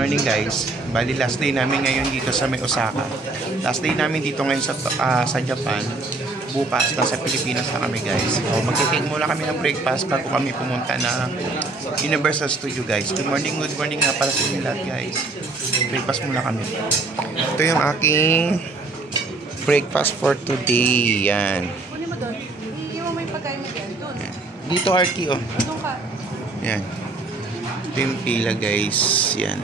morning guys. Bali last day namin ngayon dito sa may Osaka. Last day namin dito ngayon sa Japan. Bukas na sa Pilipinas na kami guys. So, magti-take muna kami ng breakfast bago kami pumunta na Universal Studio guys. Good morning nga para sa inyo lahat guys. Breakfast muna kami. Ito yung aking breakfast for today. Yan. Dito RT oh. Yan. Ito yung pila guys. Yan.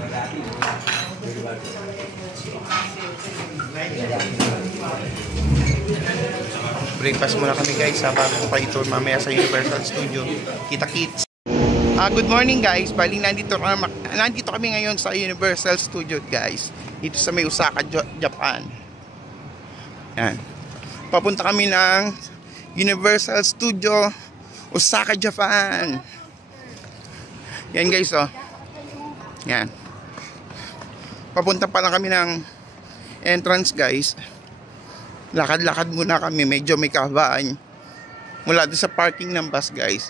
Breakfast muna kami guys. Bago ko pa ito mamaya sa Universal Studio. Kita-kits. Good morning guys. Bali nandito kami ngayon sa Universal Studio guys. Dito sa may Osaka, Japan. Yan. Papunta kami ng Universal Studio Osaka, Japan. Yan guys oh. Yan. Papunta pa lang kami ng entrance guys. Lakad-lakad muna kami. Medyo may kahabaan. Mula doon sa parking ng bus guys.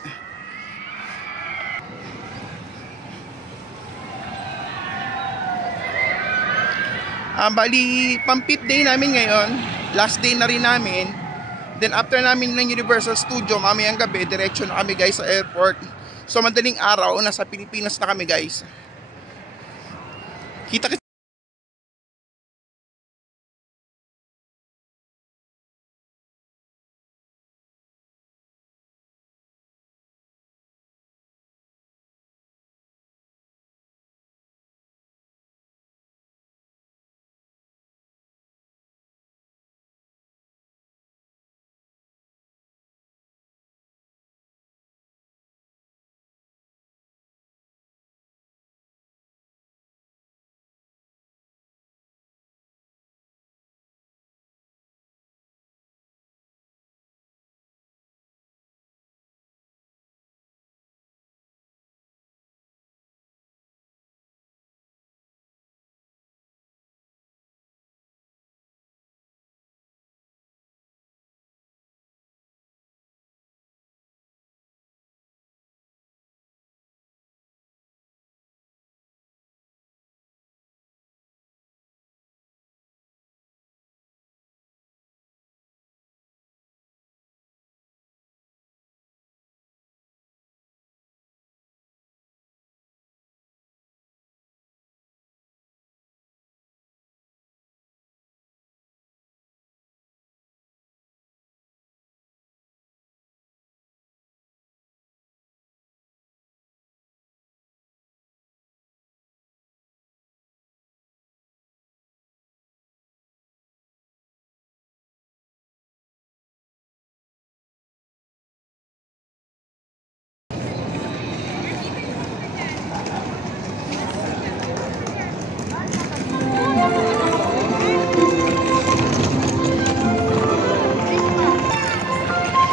Bali, pang 5th day namin ngayon. Last day na rin namin. Then after namin ng Universal Studio, mamayang gabi, diretso na kami guys sa airport. So madaling araw, nasa Pilipinas na kami guys. Kita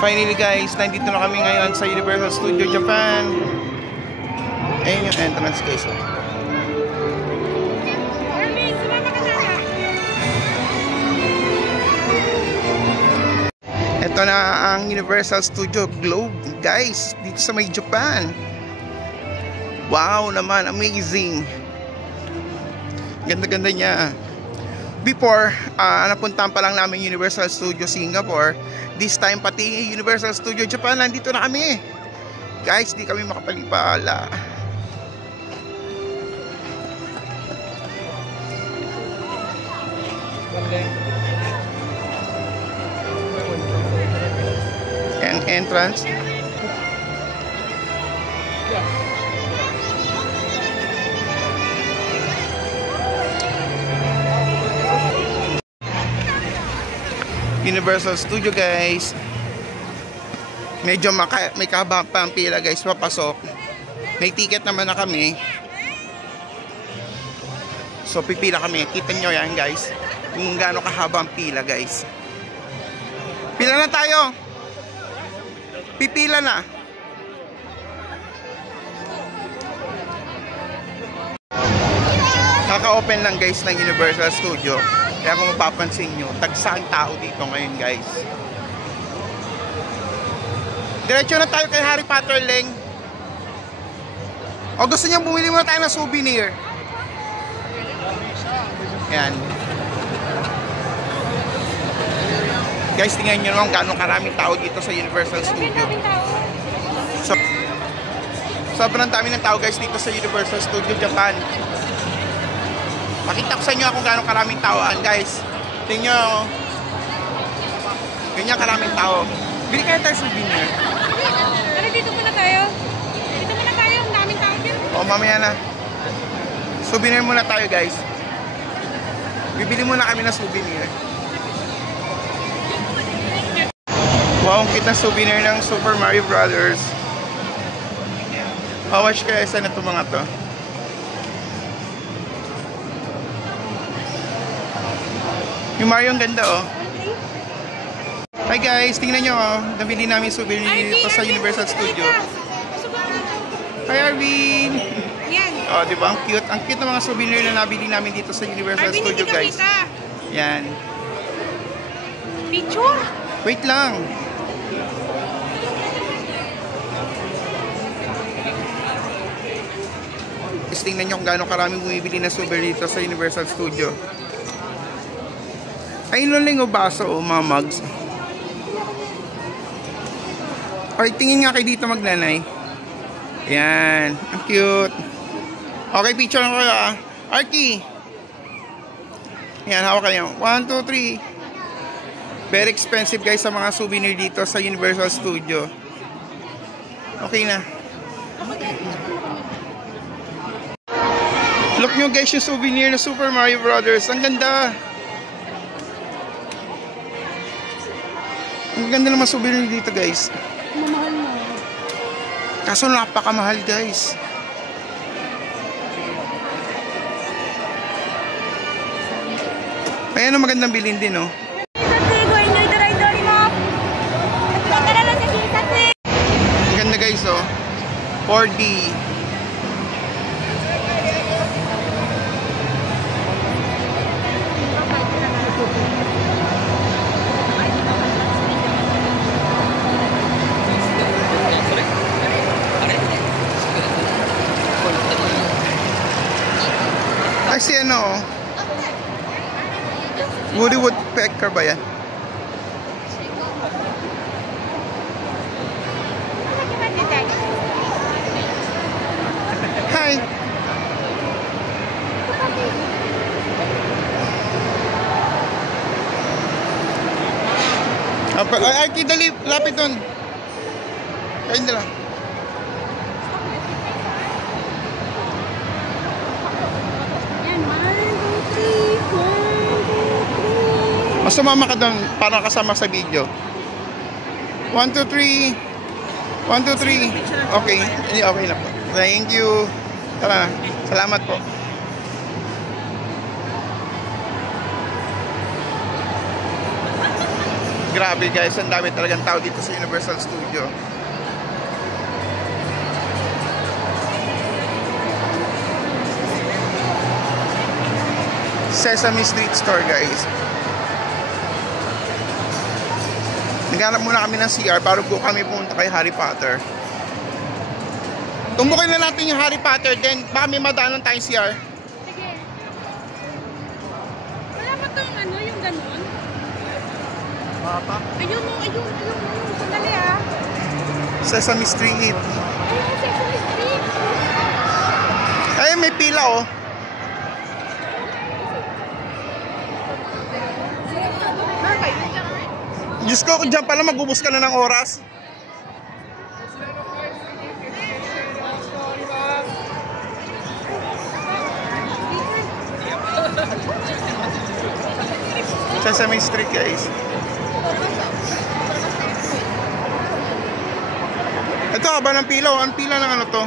finally guys, nandito na kami ngayon sa Universal Studio Japan. Ayun yung entrance guys. Ito na ang Universal Studio Globe guys, dito sa may Japan. Wow naman, amazing. Ganda-ganda niya. Before, napuntahan pa lang namin Universal Studio Singapore. This time pati Universal Studio Japan, nandito na kami. Guys, di kami makapalipala. Ang entrance. Universal Studio guys. Medyo may kahaba pa ang pila guys papasok. May ticket naman na kami. So pipila kami. Kita nyo yan guys, kung gaano kahaba ang pila guys. Pila na tayo. Pipila na. Kaka-open lang guys ng Universal Studio. Kaya kung mapapansin nyo, tagsang tao dito ngayon guys. Diretso na tayo kay Harry Potter Leng. O gusto niyo bumili muna tayo ng souvenir? Yan. Guys, tingnan nyo naman gano'ng karaming tao dito sa Universal Studio. So, sobrang dami ng tao guys dito sa Universal Studio Japan. Pakita ko sa inyo kung gano'ng karaming tao guys. Tingnan nyo. Ganyan karaming tao. Bili kaya tayo souvenir. Pero dito muna tayo. Dito muna tayo. Ang daming tao dito. O, mamaya na. Souvenir muna tayo guys. Bibili muna kami ng souvenir. Wow, ang cute na souvenir ng Super Mario Brothers. How much kaya isa na ito mga to? Yung Mario ang ganda oh. Hi guys, tingnan nyo oh. Nabili namin souvenir dito sa Universal Studio. Hi Arvin! Yan. Oh, di ba? Ang cute. Ang cute ng mga souvenir na nabili namin dito sa Universal Arvin, Studio guys. Yan. Picture? Wait lang. Tingnan nyo kung gaano karaming bumibili na souvenir dito sa Universal Studio. Ay, luling o baso o mga mugs. Okay, tingin nga kayo dito magnanay. Yan. Ang cute. Okay, picture lang kayo ah. Arky. Yan, hawak kayo. 1, 2, 3. Very expensive guys sa mga souvenir dito sa Universal Studio. Okay na. Look nyo guys yung souvenir na Super Mario Brothers. Ang ganda. Ang ganda naman souvenir dito guys. Mamahal mo. Kaso napakamahal guys. Ayan ang magandang bilhin din oh. Ang ganda guys oh. 4D. Kasi ano, Woody Woodpecker ba yan? Hi! Ay, kidali, lapit doon. Kain nila. Mas sumama ka doon para kasama sa video. 1, 2, 3. 1, 2, 3. Okay. Okay na po. Thank you. Tara. Salamat po. Grabe guys. Ang dami talagang tao dito sa Universal Studio. Sesame Street Store guys. Naghanap muna kami ng CR para po kami pumunta kay Harry Potter. Tumbukin na natin yung Harry Potter, then baka may madaanan tayong CR. Sige. Wala pa itong ano, yung ganon? Papa? Ayun. Sandali ah. Sesame Street. Ayun, Sesame Street. Ay, may pila oh. Diyos ko, dyan pala magubos ka na ng oras. Sesame Street guys. Ito, haba ng pila. Ang pila ng ano to?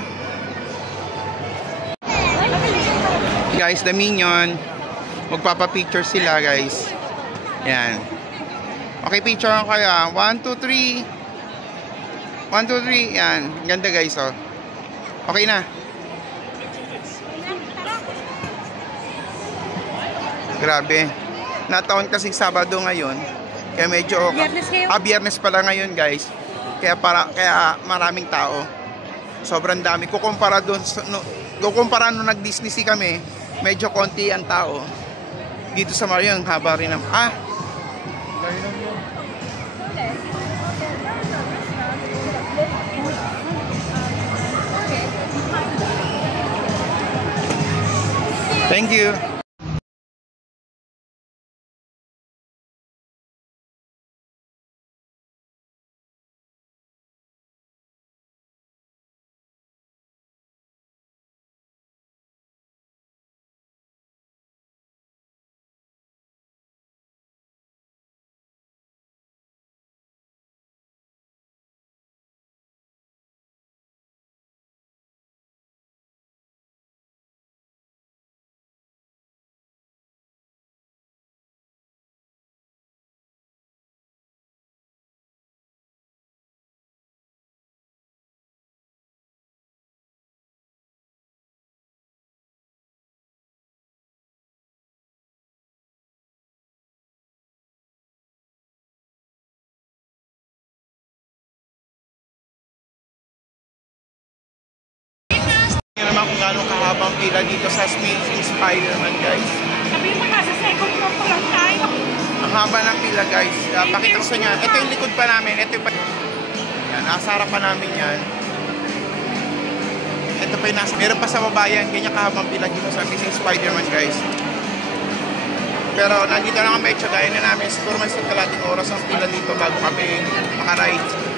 Guys, the Minion. Magpapapicture sila guys. Yan. Okay, picture lang kayo. 1, 2, 3. 1, 2, 3. Yan. Ganda guys, oh. Okay na. Grabe. Nataon kasing Sabado ngayon. Kaya medyo... Biyernes ngayon? Biyernes pala ngayon guys. Kaya maraming tao. Sobrang dami. Kukumpara nung nag-Disney kami, medyo konti ang tao. Dito sa Mario, ang haba rin ng... Thank you. Naman kung gano'ng kahabang pila dito sa Amazing Spider-Man, guys. Sabi mo, nasa second floor pa lang tayo. Ang haba ng pila, guys. Pakita ko sa inyo. Ito yung likod pa namin. Ito yung yan, nasa harapan namin yan. Ito pa yung nasa... Meron pa sa baba yan. Ganyan kahabang pila dito sa Amazing Spider-Man, guys. Pero nandito na kami. Tsagayin na namin. Siguro may kalating oras ang pila dito bago kami makaride.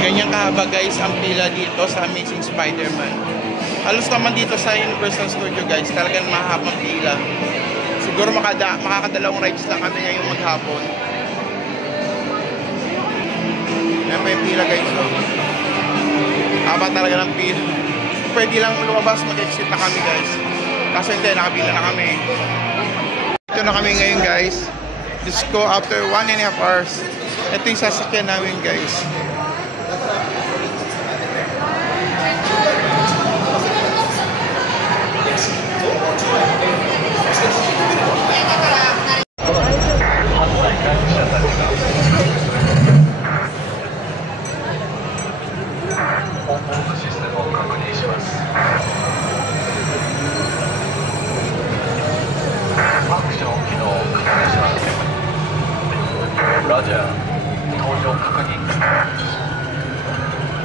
Ganyan kahaba, guys, ang pila dito sa Amazing Spider-Man. Halos naman dito sa Universal Studio, guys, talagang mahabang pila. Siguro makakadalawang rides lang kami ngayong maghapon. Yan pa yung pila, guys. So, haba talaga ng pila. Pwede lang lumabas, mag-exit na kami, guys. Kaso hindi, nakapila na kami. Ito na kami ngayon, guys. Let's go after 1.5 hours. Ito yung sasakyan namin, guys.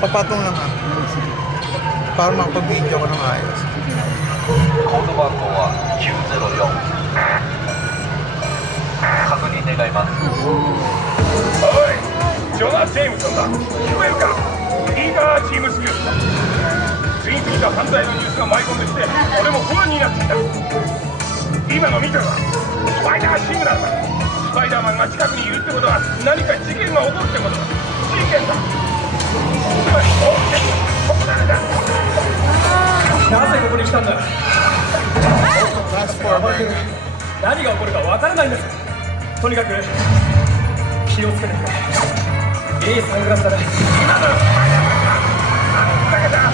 Papatong lang ha. Para makapag-video ko ng ayos. Code banko wa 904. Kakunin願います. Oi! ジョナ・ジェームソンだ。聞こえるか？リーダーチームスクールだ。次々と犯罪のニュースが舞い込んできて、俺も不安になっていた。今の見たらスパイダーシグナルだ。スパイダーマンが近くにいるってことは何か事件が起こるってことだ。事件だ。つまりここ誰だ。なぜここに来たんだ。何が起こるかわからないんです。とにかく気をつけてくれ。いいサングラスだね。だけだ。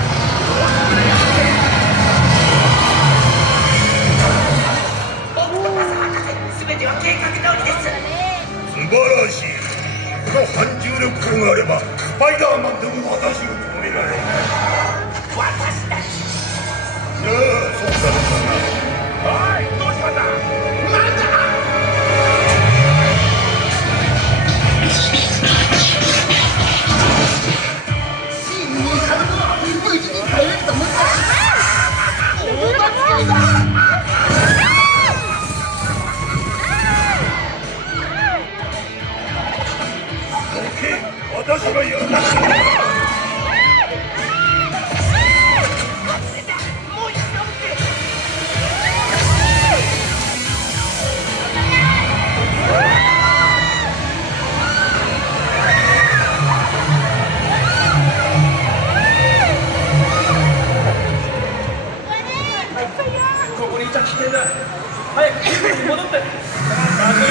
全ては計画通りです。素晴らしい。この反重力砲があればスパイダーマンでも私を止められる。私たち。じゃあそうだろうな。おい、どうしまった。なんだ。私がやる。ここにいちゃ危険だ。早くキューブに戻って。まずい。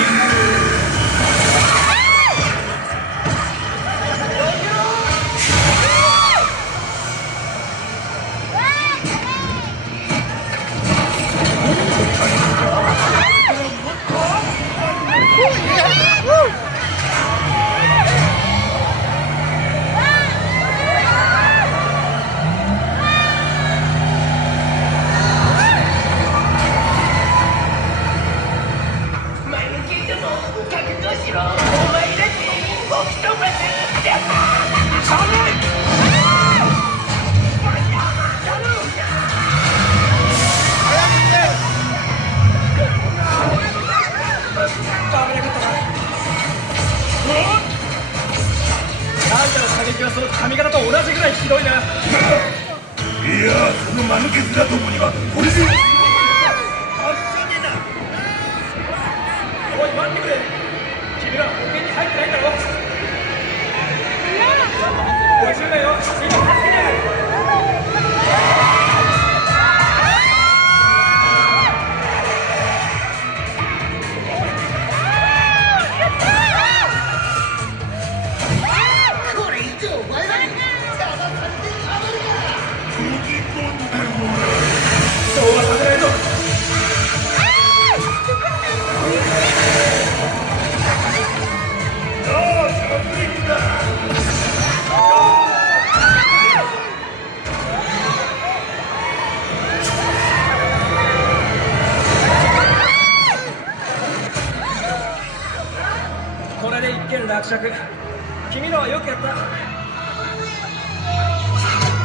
伯君のはよくやった。で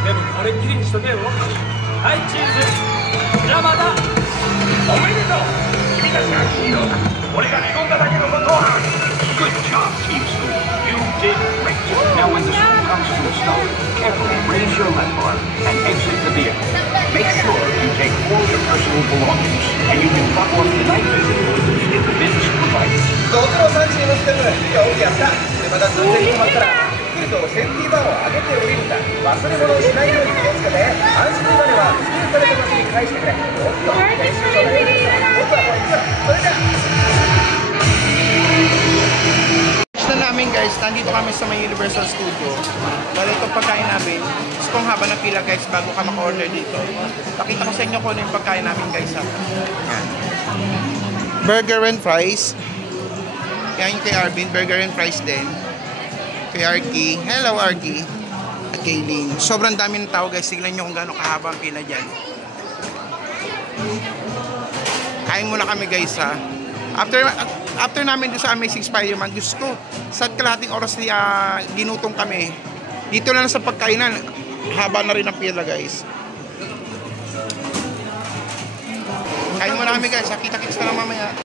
もこれっきりにしとけよ。はい、チーズ山田、おめでとう。君たちがヒーローだ。俺が見込んだだけのことは。 Good job, Team Scoop. You did great. Now when the scoop comes to a stop, carefully raise your left arm and exit the vehicle. Make sure you take all your personal belongings, and you can drop off the night visitors if the business provides. ご苦労さんチームステム、よくやった。でまた通電止まったら来るとセーフティーバーを上げて降りるんだ。忘れ物をしないように気をつけて、安心までは指定された場所に返してくれ。おっと練習場だよ。僕はもう行くよ。それじゃna namin guys, nandito kami sa may Universal Studio. Dahil ito pagkain namin, gusto kong haba ng pila guys bago ka maka-order dito. Pakita ko sa inyo kung ano yung pagkain namin guys. Yan. Burger and fries. Yan yung kay Arvin, burger and fries din. Kay Arky, hello Arky. At kay Lynn. Sobrang dami ng tao guys, tignan nyo kung gaano kahaba ang pila dyan. Kain muna kami guys ha. After namin doon sa Amazing Spider-Man, Diyos ko, sa kalahating oras ginutong kami. Dito na lang sa pagkainan, haba na rin ang pila guys. Kain muna kami guys, kita-kits na lang mamaya.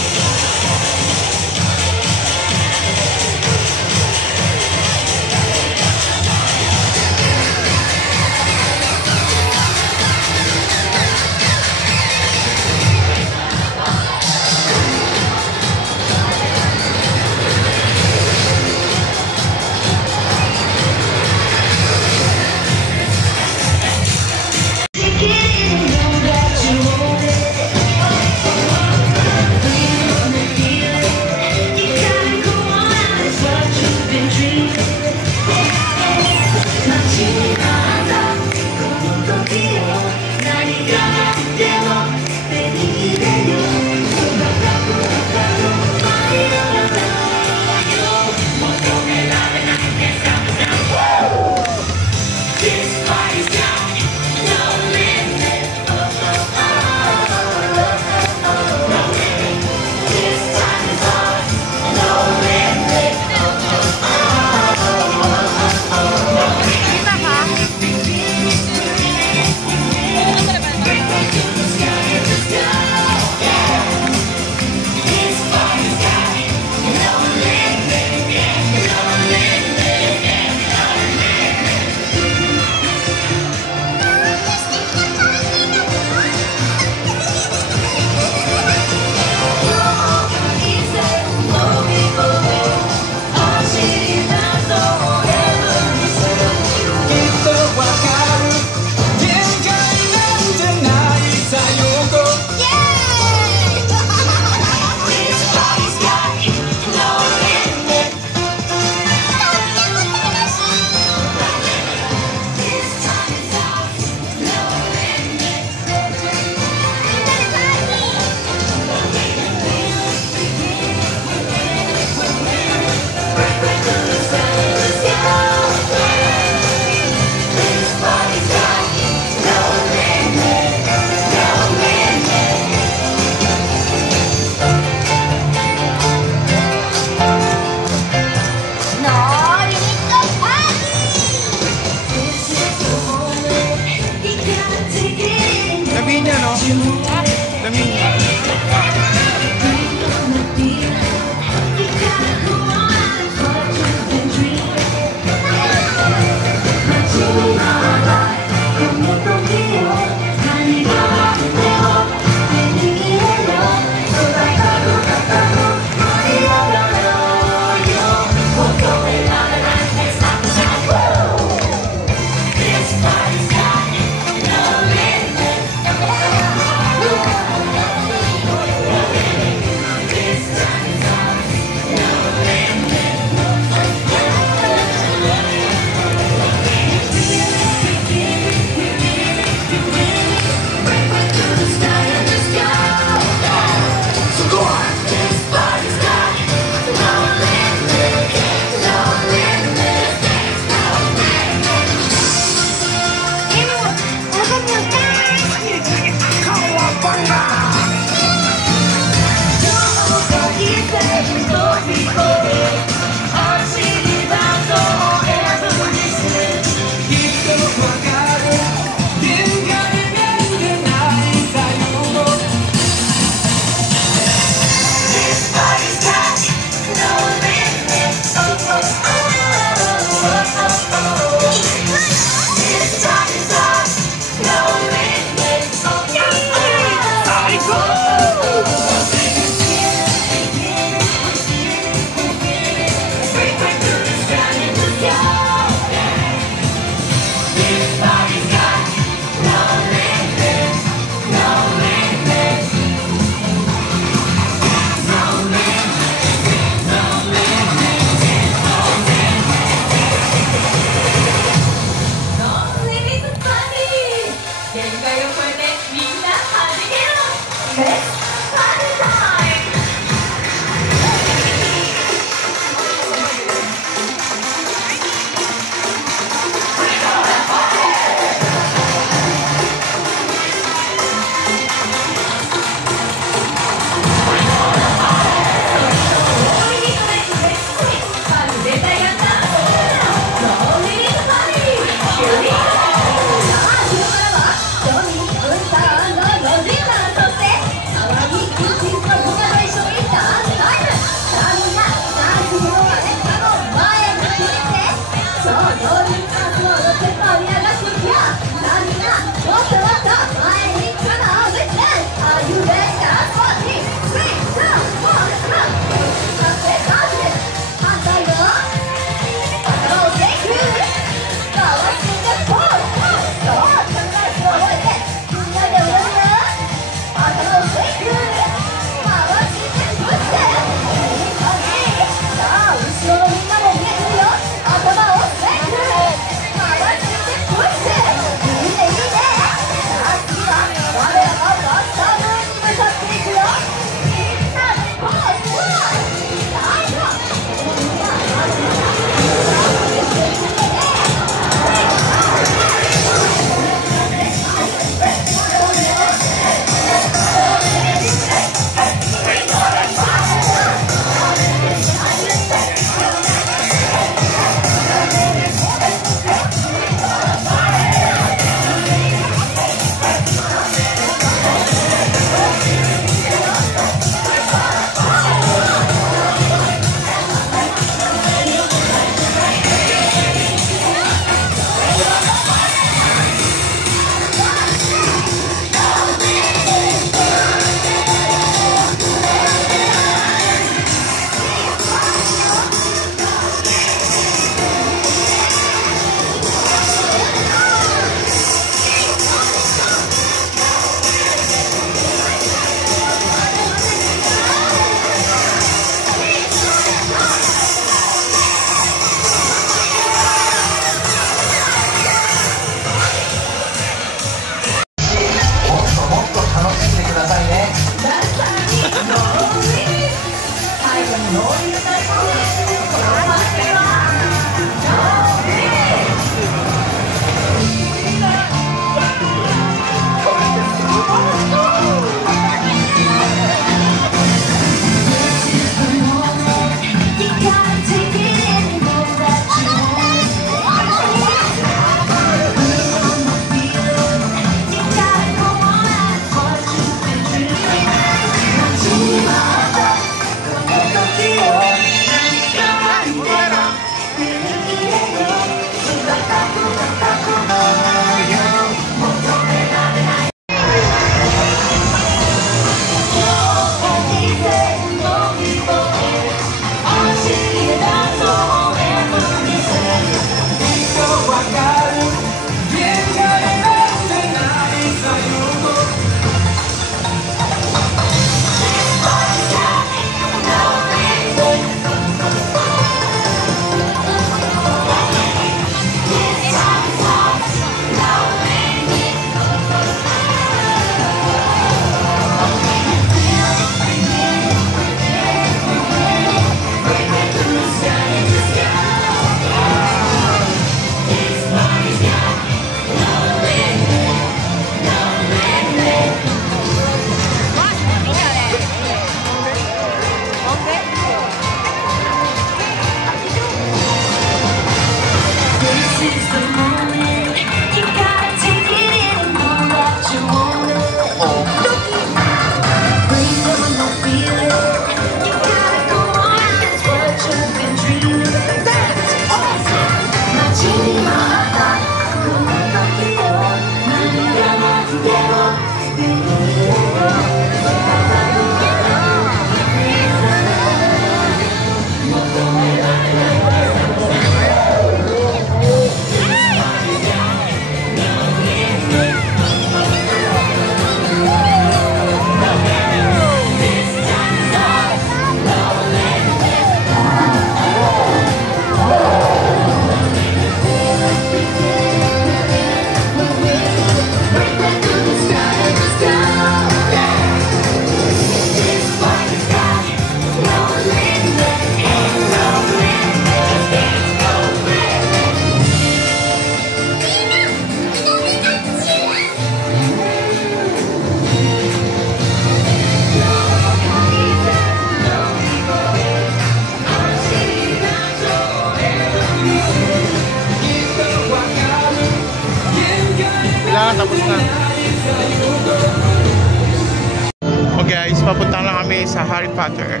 kami sa Harry Potter.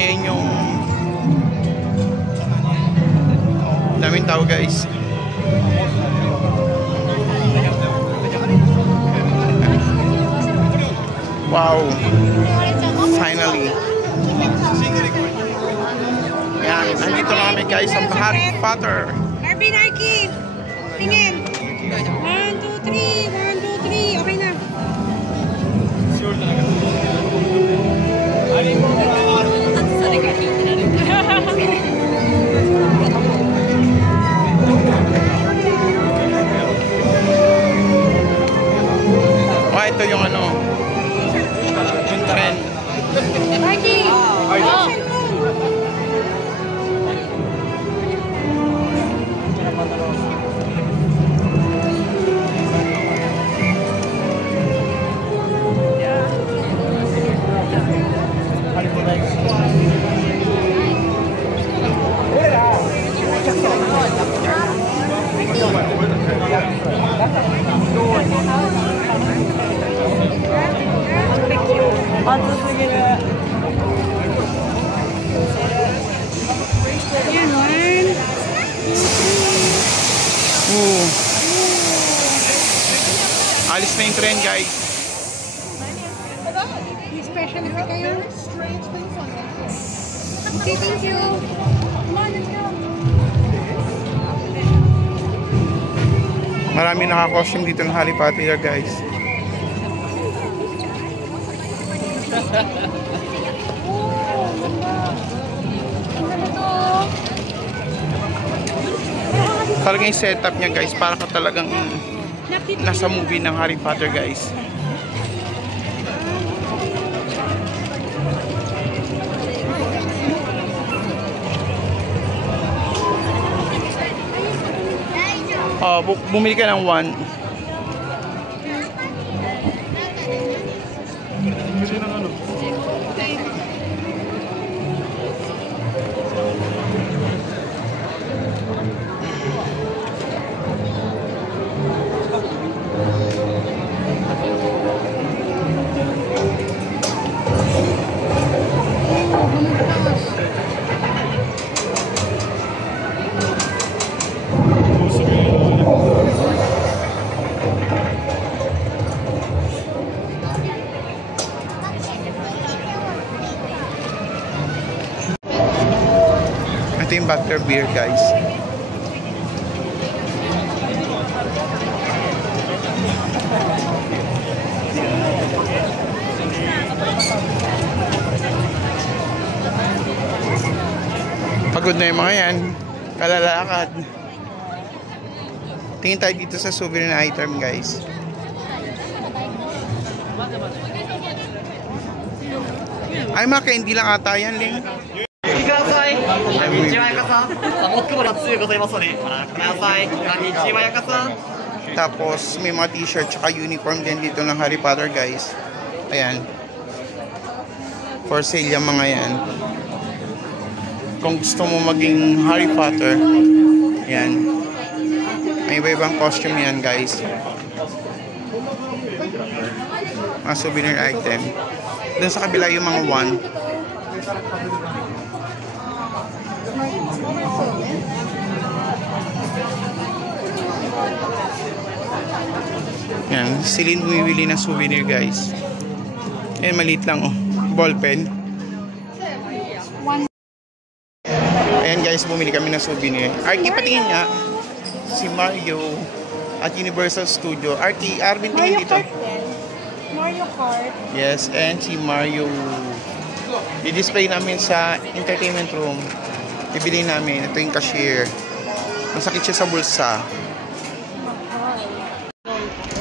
Yan yung daming tao guys. Wow, finally. Yan, nandito na kami guys sa Harry Potter. Arvin, Arky, tingin. 1, 2, 3. Okay na. Oh, ito yung ano, yung trend. Arky! Yan, 1, 2, 3. Alis na yung trend guys. May special pa kayo? Okay, thank you. Come on, let's go. Marami naka-costume dito ng Harry Potter guys. Talagang yung setup niya guys, para ka talagang nasa movie ng Harry Potter guys. Bumili ka ng 1. Ito yung butterbeer guys. Pagod na yung mga yan, kalalakad. Tingin tayo dito sa souvenir item guys. Ay mga candy lang ata yan, Ling. Tapos may mga t-shirt tsaka uniform din dito ng Harry Potter guys. Ayan. For sale yung mga yan. Kung gusto mo maging Harry Potter, ayan. May iba-ibang costume yan guys. Mga souvenir item. Doon sa kabila yung mga 1. Yan, silin bumibili ng souvenir guys. Yan, maliit lang oh. Ballpen. Ayan guys, bumili kami ng souvenir. Arky, patingin nga. Si Mario at Universal Studio. Arky, Arvin, tingin dito. Mario Kart. Yes, and si Mario. I-display namin sa entertainment room. Bibili namin. Ito yung cashier. Masakit siya sa bulsa.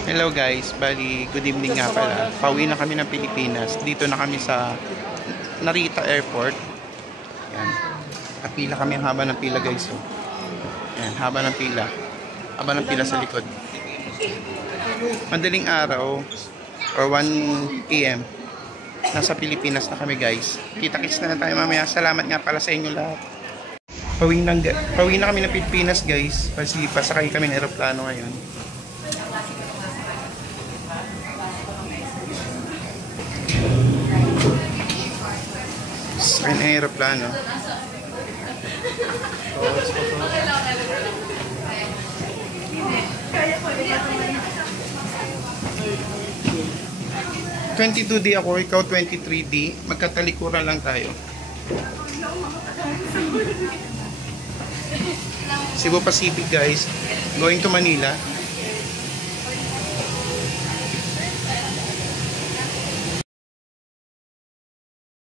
Hello guys, bali good evening nga pala. Pauwi na kami ng Pilipinas. Dito na kami sa Narita Airport. Yan. Kapila kami, ang haba ng pila guys. Oh. Yan, haba ng pila. Haba ng pila sa likod. Madaling araw or 1 AM. Nasa Pilipinas na kami guys. Kita-kits na tayo mamaya. Salamat nga pala sa inyo lahat. Pauwi na kami ng Pilipinas guys. Kasi pasakay kami ng aeroplano ngayon. Sakay ng aeroplano. ...22D ako, ikaw 23D. Magkatalikuran lang tayo. Cebu Pacific guys. Going to Manila.